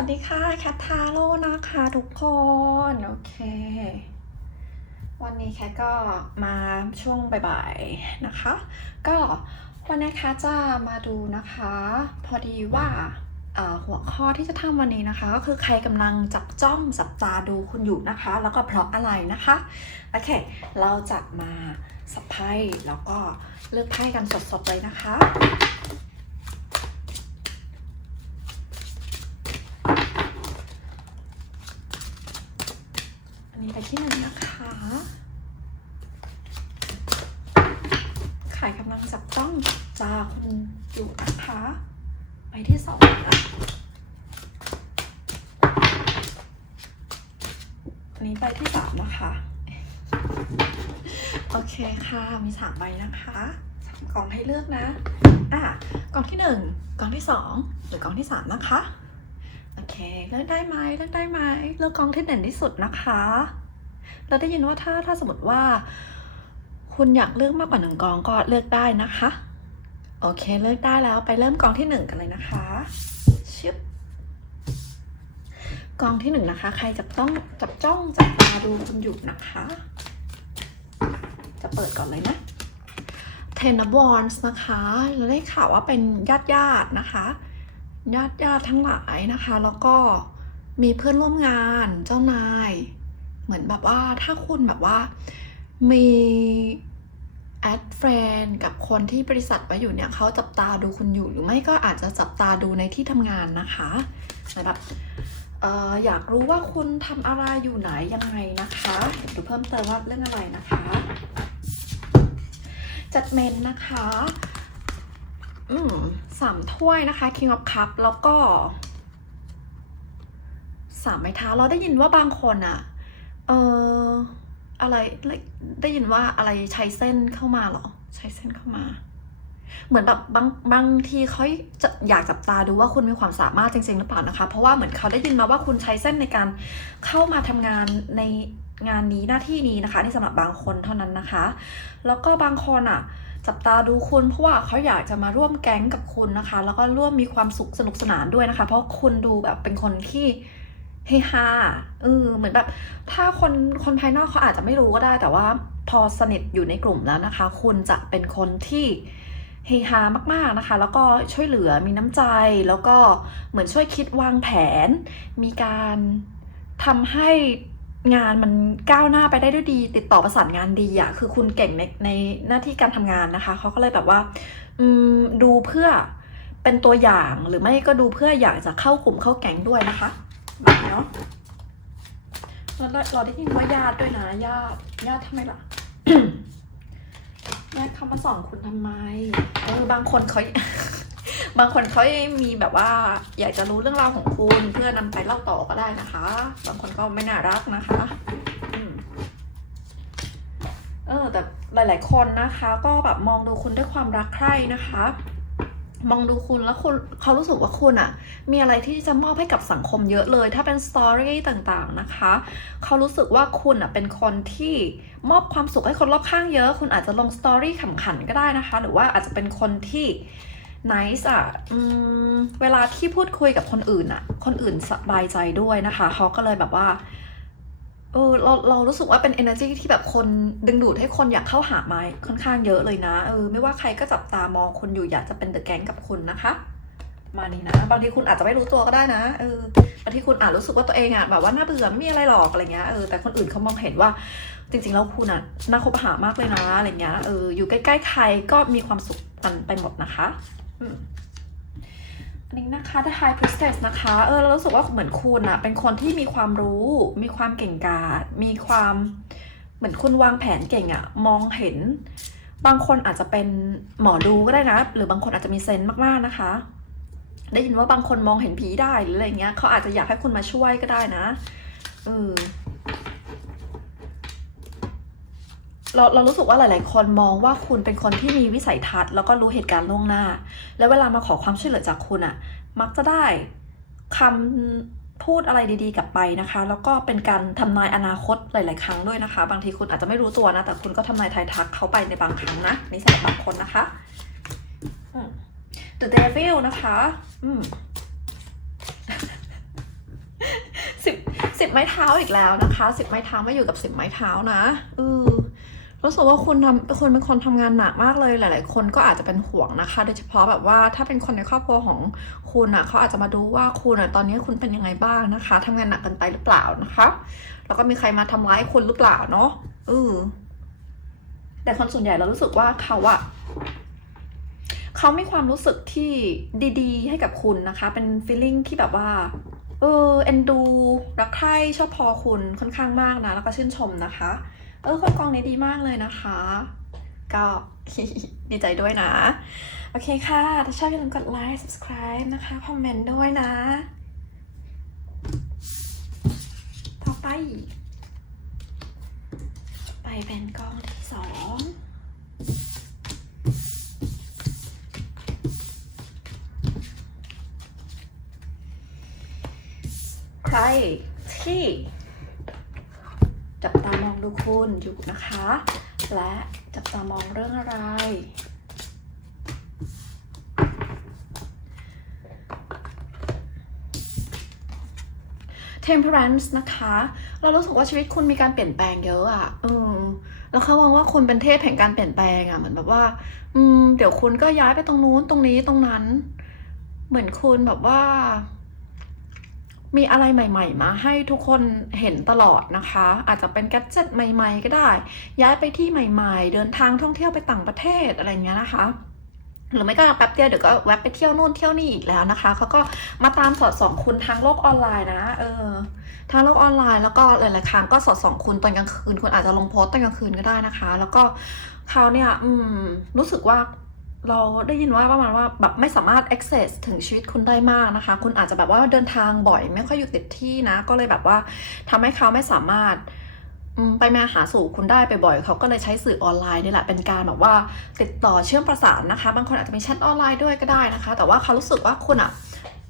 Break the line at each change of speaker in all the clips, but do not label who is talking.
วัสดีค่ะแคททาโร่นะคะทุกคน โอเค วันนี้แคทก็มาช่วงบ่ายๆนะคะ ก็วันนี้แคทจะมาดูนะคะ พอดีว่าหัวข้อที่จะทำวันนี้นะคะ ก็คือใครกำลังจับจ้องจับตาดูคุณอยู่นะคะ แล้วก็เพราะอะไรนะคะ โอเค เราจะมาสับไพ่แล้วก็เลือกไพ่กันสดๆเลยนะคะ อันนี้ไป ที่หนึ่งนะคะ ขายกำลังจับต้องจาคุณอยู่นะคะ ไปที่สองค่ะอันนี้ไปที่สามนะคะ โอเคค่ะ มีสามใบนะคะสามกล่องให้เลือกนะ อะกล่องที่หนึ่งกล่องที่สองหรือกล่องที่สามนะคะโอเค เลือกได้ไหมเลือกได้ไหมเลือกกองที่เด่นที่สุดนะคะ เราได้ยินว่าถ้าถ้าสมมติว่า คุณอยากเลือกมากกว่าหนึ่งกองก็เลือกได้นะคะ โอเคเลือกได้แล้วไปเริ่มกองที่หนึ่งกันเลยนะคะชึบกองที่หนึ่งนะคะ ใครจับต้องจับจ้องจับตาดูคุณอยู่นะคะ จะเปิดก่อนเลยนะ Ten of Wands นะคะ เราได้ข่าวว่าเป็นญาติญาติๆนะคะ ญาติญาติทั้งหลายนะคะ แล้วก็มีเพื่อนร่วมงานเจ้านาย เหมือนแบบว่าถ้าคุณแบบว่ามีแอดแฟนกับคนที่บริษัทไว้อยู่เนี่ยเขาจับตาดูคุณอยู่หรือไม่ก็อาจจะจับตาดูในที่ทำงานนะคะแบบเอออยากรู้ว่าคุณทำอะไรอยู่ไหนยังไงนะคะเดี๋ยวเพิ่มเติมว่าเรื่องอะไรนะคะจัดเมนนะคะอืมสามถ้วยนะคะ King of Cup แล้วก็สามไม้เท้าเราได้ยินว่าบางคนอะ เอออะไรได้ยินว่าอะไรใช้เส้นเข้ามาหรอ ใช้เส้นเข้ามา เหมือนแบบบางบางทีเขาจะอยากจับตาดูว่าคุณมีความสามารถจริงๆหรือเปล่านะคะ เพราะว่าเหมือนเขาได้ยินมาว่าคุณใช้เส้นในการเข้ามาทำงานในงานนี้หน้าที่นี้นะคะนี่สำหรับบางคนเท่านั้นนะคะ แล้วก็บางคนอะ จับตาดูคุณเพราะว่าเขาอยากจะมาร่วมแก๊งกับคุณนะคะ แล้วก็ร่วมมีความสุขสนุกสนานด้วยนะคะ เพราะคุณดูแบบเป็นคนที่ เฮฮาเออเหมือนแบบ ถ้าคนคนภายนอกเขาอาจจะไม่รู้ก็ได้ แต่ว่าพอสนิทอยู่ในกลุ่มแล้วนะคะ คุณจะเป็นคนที่เฮฮามาก ๆ นะคะ แล้วก็ช่วยเหลือมีน้ำใจ แล้วก็เหมือนช่วยคิดวางแผน มีการทำให้งานมันก้าวหน้าไปได้ด้วยดี ติดต่อประสานงานดีอะคือคุณเก่งในในหน้าที่การทำงานนะคะ เขาก็เลยแบบว่าอืมดูเพื่อเป็นตัวอย่างหรือไม่ก็ดูเพื่ออยากจะเข้ากลุ่มเข้าแก๊งด้วยนะคะ เนาะเราได้เราได้ยินว่าญาติด้วยนะญาติญาติทำไมล่ะญาติเขามาส่องคุณทำไมเออบางคนเขาบางคนเขามีแบบว่า อยากจะรู้เรื่องราวของคุณเพื่อนำไปเล่าต่อก็ได้นะคะ บางคนก็ไม่น่ารักนะคะอืมเออแต่หลาย ๆ คนนะคะ ก็แบบมองดูคุณด้วยความรักใคร่นะคะ มองดูคุณแล้วคุณเขารู้สึกว่าคุณอะมีอะไรที่จะมอบให้กับสังคมเยอะเลย ถ้าเป็นสตอรี่ต่างๆนะคะ เขารู้สึกว่าคุณอะเป็นคนที่มอบความสุขให้คนรอบข้างเยอะ คุณอาจจะลงสตอรี่ขำขันก็ได้นะคะ หรือว่าอาจจะเป็นคนที่ nice อะเวลาที่พูดคุยกับคนอื่นอะคนอื่นสบายใจด้วยนะคะ เขาก็เลยแบบว่า เออเราเรารู้สึกว่าเป็น energy ที่แบบคนดึงดูดให้คนอยากเข้าหาไม้ค่อนข้างเยอะเลยนะเออไม่ว่าใครก็จับตามองคุณอยู่อยากจะเป็นเดอะแก๊งกับคุณนะคะ มานี่นะ บางทีคุณอาจจะไม่รู้ตัวก็ได้นะเออบางทีคุณอาจรู้สึกว่าตัวเองอะแบบว่าน่าเบื่อไม่มีอะไรหรอกอะไรเงี้ยเออแต่คนอื่นเขามองเห็นว่า จริงๆแล้วคุณอะน่าคบหามากเลยนะอะไรเงี้ยเอออยู่ใกล้ๆใครก็มีความสุขกันไปหมดนะคะ อืม นนี้นะคะ The High Priestess นะคะ เออเรารู้สึกว่าเหมือนคุณอะเป็นคนที่มีความรู้ มีความเก่งกาจ มีความเหมือนคุณวางแผนเก่งอะมองเห็น บางคนอาจจะเป็นหมอดูก็ได้นะ หรือบางคนอาจจะมีเซนส์มากๆนะคะ ได้ยินว่าบางคนมองเห็นผีได้หรืออะไรเงี้ยเขาอาจจะอยากให้คุณมาช่วยก็ได้นะ เออ เราเรารู้สึกว่าหลาย ๆ คนมองว่าคุณเป็นคนที่มีวิสัยทัศน์แล้วก็รู้เหตุการณ์ล่วงหน้า แล้วเวลามาขอความช่วยเหลือจากคุณอะ่ะ มักจะได้คำพูดอะไรดี ๆ กลับไปนะคะ แล้วก็เป็นการทำนายอนาคตหลาย ๆ ครั้งด้วยนะคะ บางทีคุณอาจจะไม่รู้ตัวนะ แต่คุณก็ทำนายทายทักเขาไปในบางครั้งนะนี่สำหรับบางคนนะคะ The Devil นะคะอืมสิบไม้เท้าอีกแล้วนะคะสิบไม้เท้ามาอยู่กับสิบไม้เท้านะเออ รู้สึกว่าคุณทำคุณเป็นคนทำงานหนักมากเลยหลาย ๆ คนก็อาจจะเป็นห่วงนะคะ โดยเฉพาะแบบว่าถ้าเป็นคนในครอบครัวของคุณอะเขาอาจจะมาดูว่าคุณอะตอนนี้คุณเป็นยังไงบ้างนะคะทำงานหนักกันไปหรือเปล่านะคะ แล้วก็มีใครมาทำร้ายคุณหรือเปล่าเนาะเออแต่คนส่วนใหญ่เรารู้สึกว่าเขาอะเขามีความรู้สึกที่ดีๆ ให้กับคุณนะคะ เป็น feeling ที่แบบว่า เออเอ็นดู รักใคร่ชอบพอคุณค่อนข้างมากนะ แล้วก็ชื่นชมนะคะ เออคนกองนี้ดีมากเลยนะคะ ก็ดีใจด้วยนะ โอเคค่ะ ถ้าชอบอย่าลืมกดไลค์ subscribe นะคะ คอมเมนต์ด้วยนะ ต่อไป ไปเป็นกองที่สองใครที่ มองดูคุณอยู่นะคะ และจับตามองเรื่องอะไร temperance นะคะ เรารู้สึกว่าชีวิตคุณมีการเปลี่ยนแปลงเยอะอะเออแล้วเขามองว่าคุณเป็นเทพแห่งการเปลี่ยนแปลงอะเหมือนแบบว่า อืม เดี๋ยวคุณก็ย้ายไปตรงนู้นตรงนี้ตรงนั้น เหมือนคุณแบบว่า มีอะไรใหม่ ๆ มาให้ทุกคนเห็นตลอดนะคะ อาจจะเป็นแกจ็ตใหม่ ๆ ก็ได้ ย้ายไปที่ใหม่ ๆ เดินทางท่องเที่ยวไปต่างประเทศอะไรเงี้ยนะคะหรือไม่ก็แป๊บเดียวเดี๋ยวก็แวะไปเที่ยวนู่นเที่ยวนี่อีกแล้วนะคะเขาก็มาตามสอดส่องคุณทางโลกออนไลน์นะเออทางโลกออนไลน์แล้วก็หลายๆครั้งก็สอดส่องคุณตอนกลางคืนคุณอาจจะลงโพสต์ตอนกลางคืนก็ได้นะคะ แล้วก็เขาเนี่ยอืมรู้สึกว่า เราได้ยินว่าประมาณว่าแบบไม่สามารถ access ถึงชีวิตคุณได้มากนะคะ คุณอาจจะแบบว่าเดินทางบ่อย ไม่ค่อยอยู่ติดที่นะ ก็เลยแบบว่าทำให้เขาไม่สามารถไปมาหาสู่คุณได้ไปบ่อยเขาก็เลยใช้สื่อออนไลน์นี่แหละเป็นการแบบว่าติดต่อเชื่อมประสานนะคะ บางคนอาจจะมีแชทออนไลน์ด้วยก็ได้นะคะ แต่ว่าเขารู้สึกว่าคุณอะ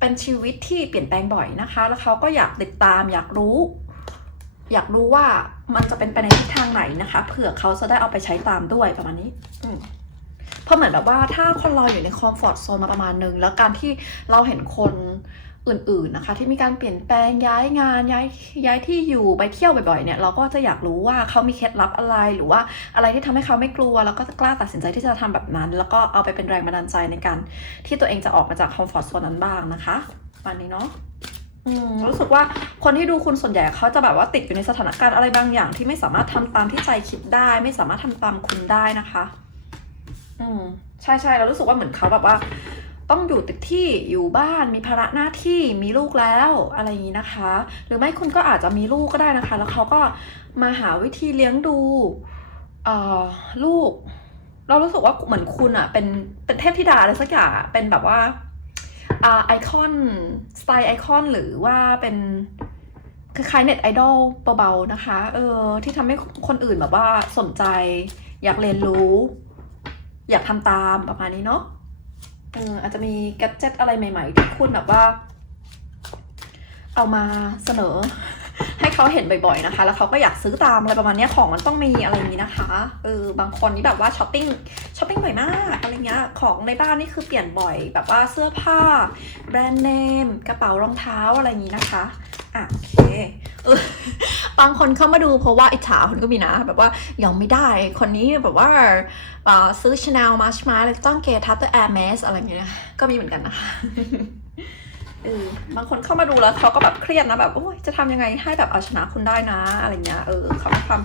เป็นชีวิตที่เปลี่ยนแปลงบ่อยนะคะ แล้วเขาก็อยากติดตามอยากรู้ อยากรู้ว่ามันจะเป็นไปในทิศทางไหนนะคะเผื่อเขาจะได้เอาไปใช้ตามด้วยประมาณนี้ อื เพราะเหมือนแบบว่าถ้าคนเราอยู่ในคอมฟอร์ทโซนมาประมาณนึง แล้วการที่เราเห็นคนอื่นๆนะคะ ที่มีการเปลี่ยนแปลงย้ายงานย้ายย้ายที่อยู่ไปเที่ยวบ่อยๆเนี่ยเราก็จะอยากรู้ว่าเขามีเคล็ดลับอะไร หรือว่าอะไรที่ทำให้เขาไม่กลัว แล้วก็กล้าตัดสินใจที่จะทำแบบนั้น แล้วก็เอาไปเป็นแรงบันดาลใจในการที่ตัวเองจะออกมาจากคอมฟอร์ทโซนนั้นบ้างนะคะประมาณนี้เนาะรู้สึกว่าคนที่ดูคุณส่วนใหญ่เขาจะแบบว่าติดอยู่ในสถานการณ์อะไรบางอย่างที่ไม่สามารถทำตามที่ใจคิดได้ ไม่สามารถทำตามคุณได้นะคะ อืมใช่ใช่เรารู้สึกว่าเหมือนเขาแบบว่า ต้องอยู่ติดที่อยู่บ้านมีภาระหน้าที่มีลูกแล้วอะไรอย่างนี้นะคะ หรือไม่คุณก็อาจจะมีลูกก็ได้นะคะ แล้วเขาก็มาหาวิธีเลี้ยงดูเอ่อลูก เรารู้สึกว่าเหมือนคุณอะเป็นเป็นเทพธิดาอะไรสักอย่างเป็นแบบว่าอ่าไอคอนสไตล์ไอคอนหรือว่าเป็นคล้ายๆเน็ตไอดอลเบาๆนะคะ เออที่ทำให้คนอื่นแบบว่าสนใจอยากเรียนรู้ อยากทำตามประมาณนี้เนาะเอออาจจะมีแกจ็ตอะไรใหม่ ๆ ที่คุณแบบว่า เอามาเสนอ ให้เขาเห็นบ่อยๆนะคะ แล้วเขาก็อยากซื้อตามอะไรประมาณนี้ของมันต้องมีอะไรอย่างนี้นะคะเออบางคนนี่แบบว่าช้อปปิ้งช้อปปิ้งบ่อยมากอะไรเงี้ยของในบ้านนี่คือเปลี่ยนบ่อย แบบว่าเสื้อผ้า แบรนด์เนมกระเป๋ารองเท้าอะไรอย่างนี้นะคะ อะโอเคเออบางคนเข้ามาดูเพราะว่าอิจฉาคนก็มีนะ แบบว่ายังไม่ได้ คนนี้แบบว่าซื้อ Chanel มาชมแล้วต้องเกทัตเตอร์แอร์เมสอะไรอย่างเงี้ยก็มีเหมือนกันนะคะเออบางคนเข้ามาดูแล้วเขาก็แบบเครียดนะแบบโอ้ยจะทำยังไงให้แบบเอาชนะคุณได้นะ อะไรเงี้ยเออเขามีความ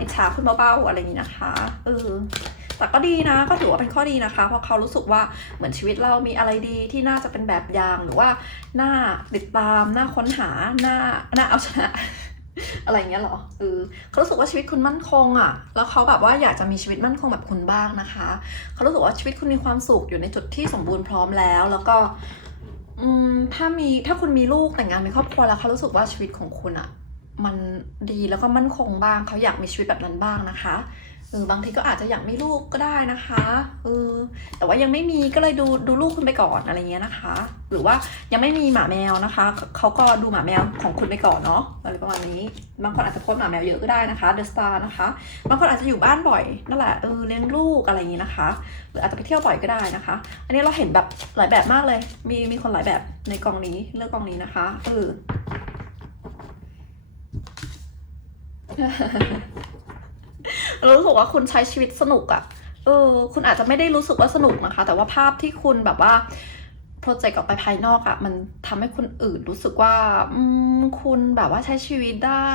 อิจฉาคุณเบาๆอะไรอย่างนี้นะคะเออ แต่ก็ดีนะ ก็ถือว่าเป็นข้อดีนะคะ เพราะเขารู้สึกว่าเหมือนชีวิตเรามีอะไรดีที่น่าจะเป็นแบบอย่างหรือว่าน่าติดตามน่าค้นหาน่าน่าเอาชนะอะไรอย่างเงี้ยหรอเออเขารู้สึกว่าชีวิตคุณมั่นคงอะ่ะ แล้วเขาแบบว่าอยากจะมีชีวิตมั่นคงแบบคุณบ้างนะคะ เขารู้สึกว่าชีวิตคุณมีความสุขอยู่ในจุดที่สมบูรณ์พร้อมแล้ว แล้วก็อืมถ้ามีถ้าคุณมีลูกแต่งงานมีครอบครัวแล้วเขารู้สึกว่าชีวิตของคุณอะมันดีแล้วก็มั่นคงบ้าง เขาอยากมีชีวิตแบบนั้นบ้างนะคะ เออบางทีก็อาจจะอยากมีลูกก็ได้นะคะเออแต่ว่ายังไม่มีก็เลยดูดูลูกคุณไปก่อนอะไรเงี้ยนะคะ หรือว่ายังไม่มีหมาแมวนะคะเขาก็ดูหมาแมวของคุณไปก่อนเนาะอะไรประมาณนี้ บางคนอาจจะพสต์หมาแมวเยอะก็ได้นะคะเดอะสตาร์นะคะบางคนอาจจะอยู่บ้านบ่อยนั่นแหละเออเลี้ยงลูกอะไรอย่างนี้นะคะ หรืออาจจะไปเที่ยวบ่อยก็ได้นะคะ อันนี้เราเห็นแบบหลายแบบมากเลย มีมีคนหลายแบบในกองนี้เลือกกองนี้นะคะเออ เรารู้สึกว่าคุณใช้ชีวิตสนุกอะเออ คุณอาจจะไม่ได้รู้สึกว่าสนุกนะคะ แต่ว่าภาพที่คุณแบบว่าโปรเจกต์ออกไปภายนอกอะมันทำให้คนอื่นรู้สึกว่าอืมคุณแบบว่าใช้ชีวิตได้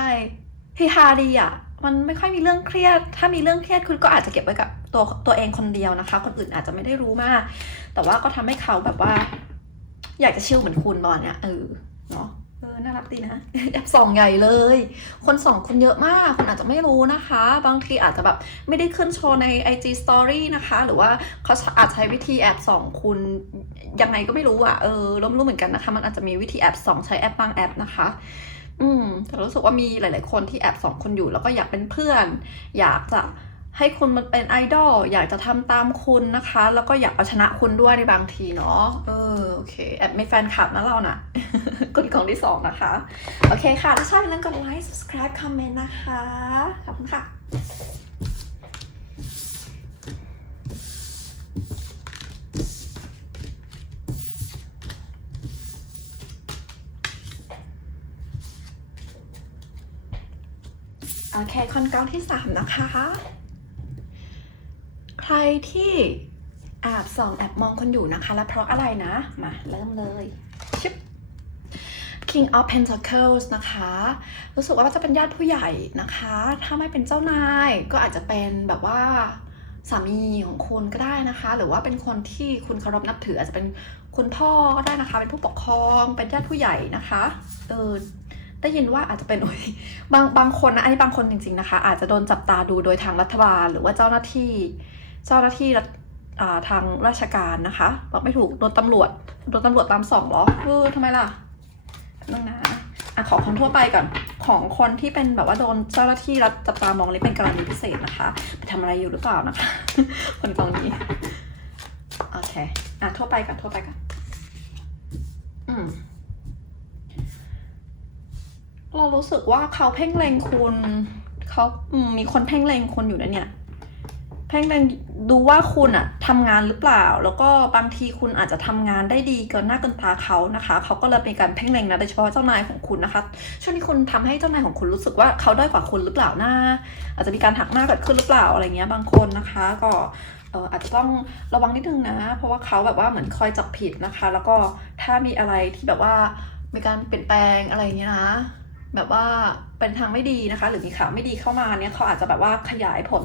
เฮฮาดีอะมันไม่ค่อยมีเรื่องเครียด ถ้ามีเรื่องเครียดคุณก็อาจจะเก็บไว้กับตัวตัวเองคนเดียวนะคะ คนอื่นอาจจะไม่ได้รู้มาก แต่ว่าก็ทำให้เขาแบบว่า อยากจะชิลเหมือนคุณตอนเนี้ยเออ ออน่ารักดีนะแอบส่องใหญ่เลย คนส่องคุณเยอะมากคุณอาจจะไม่รู้นะคะ บางทีอาจจะแบบไม่ได้ขึ้นโชว์ใน IG Story นะคะ หรือว่าเขาอาจใช้วิธีแอบส่องคุณยังไงก็ไม่รู้อะเออเราไม่รู้เหมือนกันนะคะ มันอาจจะมีวิธีแอบส่องใช้แอปบางแอปนะคะอืมแต่รู้สึกว่ามีหลาย ๆ คนที่แอบส่องคุณอยู่แล้วก็อยากเป็นเพื่อน อยากจะ ให้คุณมันเป็นไอดอลอยากจะทำตามคุณนะคะ แล้วก็อยากเอาชนะคุณด้วยในบางทีเนาะเออโอเค แอบม่แฟนคลับนะเรานะ่ะกดกล่องที่สองนะคะ โอเคค่ะ ถ้าชอบอย่าลืมกดไลค์ subscribe คอมเมนต์นะคะ ขอบคุณค่ะโอเคคอนเกาที่สามนะคะ รที่แอบส่องแอบมองคนอยู่นะคะ และเพราะอะไรนะ มาเริ่มเลยชิป King of Pentacles นะคะ รู้สึกว่าจะเป็นญาติผู้ใหญ่นะคะ ถ้าไม่เป็นเจ้านายก็อาจจะเป็นแบบว่าสามีของคุณก็ได้นะคะ หรือว่าเป็นคนที่คุณเคารพนับถืออาจจะเป็นคุณพ่อก็ได้นะคะ เป็นผู้ปกครองเป็นญาติผู้ใหญ่นะคะเออได้ยินว่าอาจจะเป็นโอ้ยบางบางคนนะอันนี้บางคนจริง ๆนะคะ อาจจะโดนจับตาดูโดยทางรัฐบาล หรือว่าเจ้าหน้าที่ เจ้าหน้าที่รัฐทางราชการนะคะบอกไม่ถูกโดนตำรวจโดนตำรวจตามสองเหรอเออทำไมล่ะนึงนะอะขอคนทั่วไปก่อนของคนที่เป็นแบบว่าโดนเจ้าหน้าที่รัฐจับตามองนี่เป็นกรณีพิเศษนะคะไปทำอะไรอยู่หรือเปล่านะคะ คนกองนี้โอเคอะทั่วไปก่อนทั่วไปก่อนอืมเรารู้สึกว่าเขาเพ่งเล็งคุณเขามมีคนเพ่งเล็งคุณอยู่นะเนี่ย เพ่งเล็งดูว่าคุณอะทำงานหรือเปล่า แล้วก็บางทีคุณอาจจะทำงานได้ดีเกินหน้าเกินตาเขานะคะเขาก็เลยมีการเพ่งเล็งนะโดยเฉพาะเจ้านายของคุณนะคะช่วงนี้คุณทำให้เจ้านายของคุณรู้สึกว่าเขาด้อยกว่าคุณหรือเปล่าหนะอาจจะมีการหักหน้าเกิดขึ้นหรือเปล่าอะไรเงี้ยบางคนนะคะก็เอออาจจะต้องระวังนิดนึงนะ เพราะว่าเขาแบบว่าเหมือนคอยจับผิดนะคะ แล้วก็ถ้ามีอะไรที่แบบว่ามีการเปลี่ยนแปลงอะไรเงี้ยนะแบบว่า เป็นทางไม่ดีนะคะ หรือมีข่าวไม่ดีเข้ามาเนี่ยเขาอาจจะแบบว่าขยายผล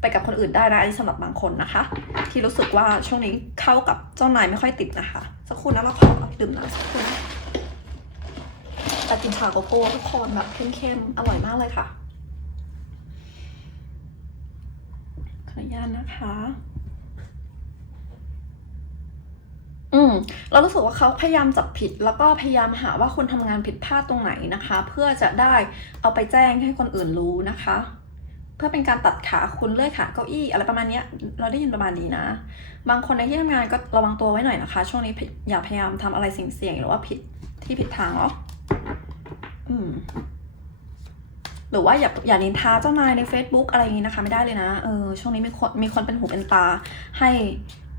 ไปกับคนอื่นได้นะอันนี้สำหรับบางคนนะคะ ที่รู้สึกว่าช่วงนี้เข้ากับเจ้านายไม่ค่อยติดนะคะ สักครู่นะเราขอดื่มน้ำสักครู่นะแต่กินชาโกโก้ทุกคนแบบเข้มๆอร่อยมากเลยค่ะขออนุญาตนะคะ อืมเรารู้สึกว่าเขาพยายามจับผิด แล้วก็พยายามหาว่าคุณทำงานผิดพลาดตรงไหนนะคะ เพื่อจะได้เอาไปแจ้งให้คนอื่นรู้นะคะ เพื่อเป็นการตัดขาคุณเลื่อยขาเก้าอี้ อะไรประมาณนี้เราได้ยินประมาณนี้นะ บางคนในที่ทำงานก็ระวังตัวไว้หน่อยนะคะ ช่วงนี้อย่าพยายามทำอะไรเสี่ยงๆหรือว่าผิดที่ผิดทางเนาะอืมหรือว่าอย่าอย่านินทาเจ้านายใน Facebook อะไรอย่างนี้นะคะ ไม่ได้เลยนะเออช่วงนี้มีคนมีคนเป็นหูเป็นตาให้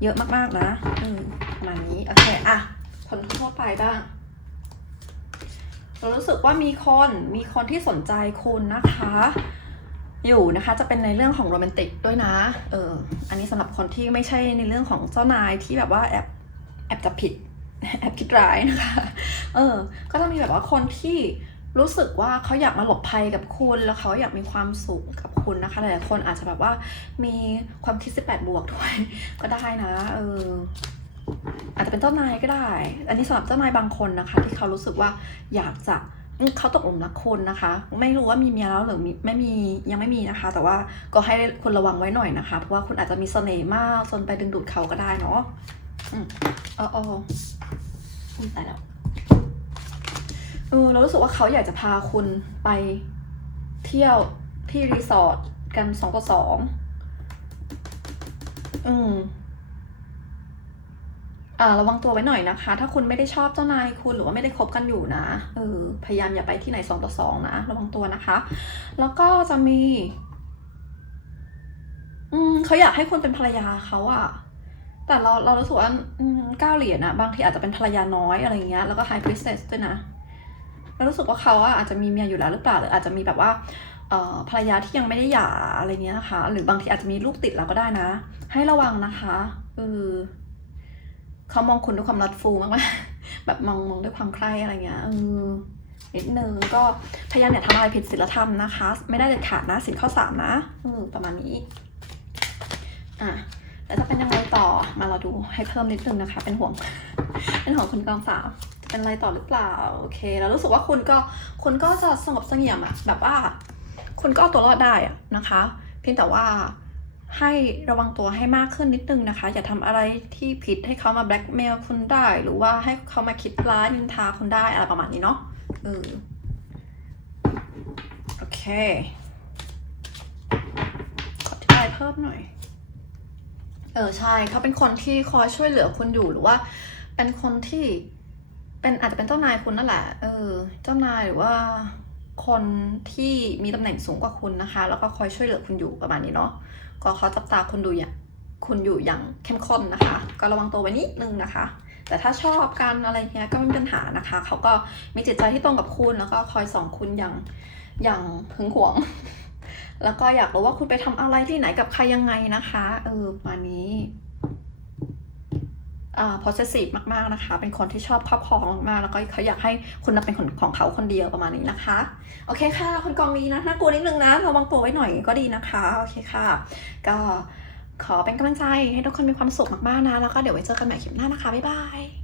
เยอะมากๆนะเออประมาณนี้ โอเคอะคนทั่วไปบ้าง เรารู้สึกว่ามีคนมีคนที่สนใจคุณนะคะ อยู่นะคะจะเป็นในเรื่องของโรแมนติกด้วยนะ เออ อันนี้สำหรับคนที่ไม่ใช่ในเรื่องของเจ้านายที่แบบว่าแอบแอบจะผิดแอบคิดร้ายนะคะ เออ ก็จะมีแบบว่าคนที่ รู้สึกว่าเขาอยากมาหลบภัยกับคุณแล้วเขาอยากมีความสุขกับคุณนะคะหลายๆคนอาจจะแบบว่ามีความคิด 18 บวกด้วย ก็ได้นะเอออาจจะเป็นเจ้านายก็ได้ อันนี้สำหรับเจ้านายบางคนนะคะ ที่เขารู้สึกว่าอยากจะเขาตกหลุมรักคุณนะคะ ไม่รู้ว่ามีเมียแล้วหรือไม่มียังไม่มีนะคะ แต่ว่าก็ให้คุณระวังไว้หน่อยนะคะ เพราะว่าคุณอาจจะมีเสน่ห์มากจนไปดึงดูดเขาก็ได้เนาะอืมเออเอออืมตายแล้ว เออเรารู้สึกว่าเขาอยากจะพาคุณไปเที่ยวที่รีสอร์ทกันสองต่อสองอืมอ่าระวังตัวไว้หน่อยนะคะ ถ้าคุณไม่ได้ชอบเจ้านายคุณหรือว่าไม่ได้คบกันอยู่นะเออพยายามอย่าไปที่ไหนสองต่อสองนะ ระวังตัวนะคะ แล้วก็จะมี อืมเขาอยากให้คุณเป็นภรรยาเขาอะแต่เราเรารู้สึกว่าเก้าเหรียญอะบางทีอาจจะเป็นภรรยาน้อยอะไรเงี้ย แล้วก็ไฮพริสเซสด้วยนะ เรารู้สึกว่าเขาอาจจะมีเมียอยู่แล้วหรือเปล่าหรืออาจจะมีแบบว่าภรรยาที่ยังไม่ได้หย่าอะไรเงี้ยนะคะ หรือบางทีอาจจะมีลูกติดแล้วก็ได้นะ ให้ระวังนะคะเออเขามองคุณด้วยความรัดฟูมากๆแบบมองมองด้วยความใคร่อะไรเงี้ยเออนิดนึงก็พยายามอย่าทำอะไรผิดศีลธรรมนะคะ ไม่ได้เด็ดขาดนะสินข้อสามนะเออประมาณนี้อะแล้วจะเป็นยังไงต่อมาเราดูให้เพิ่มนิดนึงนะคะ เป็นห่วง เป็นห่วงคุณกองสาว เป็นอะไรต่อหรือเปล่า โอเค แล้วรู้สึกว่าคุณก็คุณก็จะสงบเสงี่ยมอะแบบว่า คุณก็เอาตัวรอดได้อะนะคะ เพียงแต่ว่าให้ระวังตัวให้มากขึ้นนิดนึงนะคะ อย่าทำอะไรที่ผิดให้เขามาแบล็กเมลคุณได้ หรือว่าให้เขามาคิดร้ายนินทาคุณได้อะไรประมาณนี้เนาะเออโอเค ขออธิบายเพิ่มหน่อย เออใช่เขาเป็นคนที่คอยช่วยเหลือคุณอยู่หรือว่า เป็นคนที่ เป็นอาจจะเป็นเจ้านายคุณนั่นแหละ เออ เจ้านายหรือว่าคนที่มีตำแหน่งสูงกว่าคุณนะคะ แล้วก็คอยช่วยเหลือคุณอยู่ประมาณนี้เนาะ ก็เขาจับตาคุณดูอย่างคุณอยู่อย่างเข้มข้นนะคะ ก็ระวังตัวไว้นิดนึงนะคะ แต่ถ้าชอบกันอะไรเงี้ยก็ไม่มีปัญหานะคะ เขาก็มีจิตใจที่ตรงกับคุณแล้วก็คอยส่องคุณอย่างอย่างหึงหวง แล้วก็อยากรู้ว่าคุณไปทำอะไรที่ไหนกับใครยังไงนะคะ เออประมาณนี้ possessive มากๆนะคะ เป็นคนที่ชอบครอบครองมากแล้วก็เขาอยากให้คุณเป็นคนของเขาคนเดียวประมาณนี้นะคะ โอเคค่ะ คนกองนี้นะน่ากลัวนิดนึงนะระวังตัวไว้หน่อยก็ดีนะคะโอเคค่ะ ก็ขอเป็นกำลังใจให้ทุกคนมีความสุขมากๆนะ แล้วก็เดี๋ยวไว้เจอกันใหม่คลิปหน้านะคะบ๊ายบาย